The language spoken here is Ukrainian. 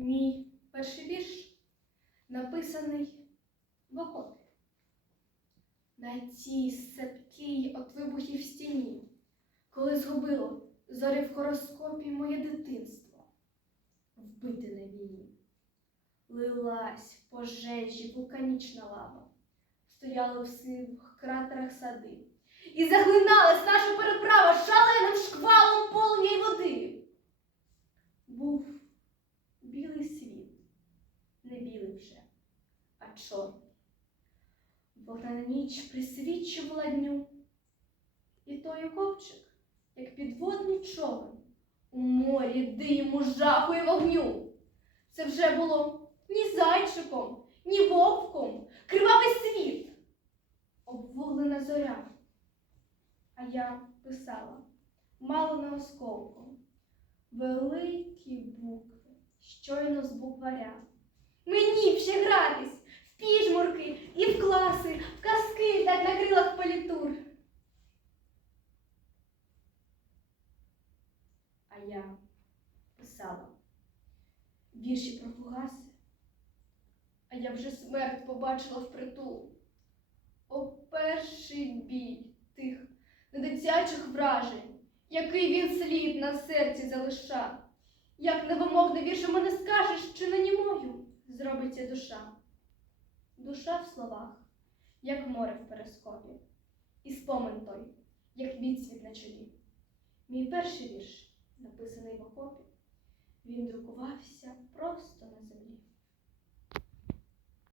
Мій перший вірш написаний в окопі. На цій сепкій от вибухів стіні, коли згубило зорі в хороскопі моє дитинство, вбите на війні. Лилась пожежі вулканічна лава, стояли в сивих кратерах сади, і заглиналась наша білий світ, не білий вже, а чорний. Вогнена ніч присвічувала дню, і той окопчик, як підводний човен, у морі диму, жаху і вогню. Це вже було ні зайчиком, ні вовком, кривавий світ, обвуглена зоря. А я писала мало не осколком, великі букви, щойно з букваря. Мені ще гратись в піжмурки і в класи, в казки так на крилах політур. А я писала вірші про фугаси, а я вже смерть побачила впритул. О, перший біль тих недитячих вражень, який він слід на серці залиша. Як невимовне віршами не скажеш, чи не німою зробиться душа. Душа в словах, як море в перескопі, і спомин той, як відсвіт на чолі. Мій перший вірш, написаний в окопі, він друкувався.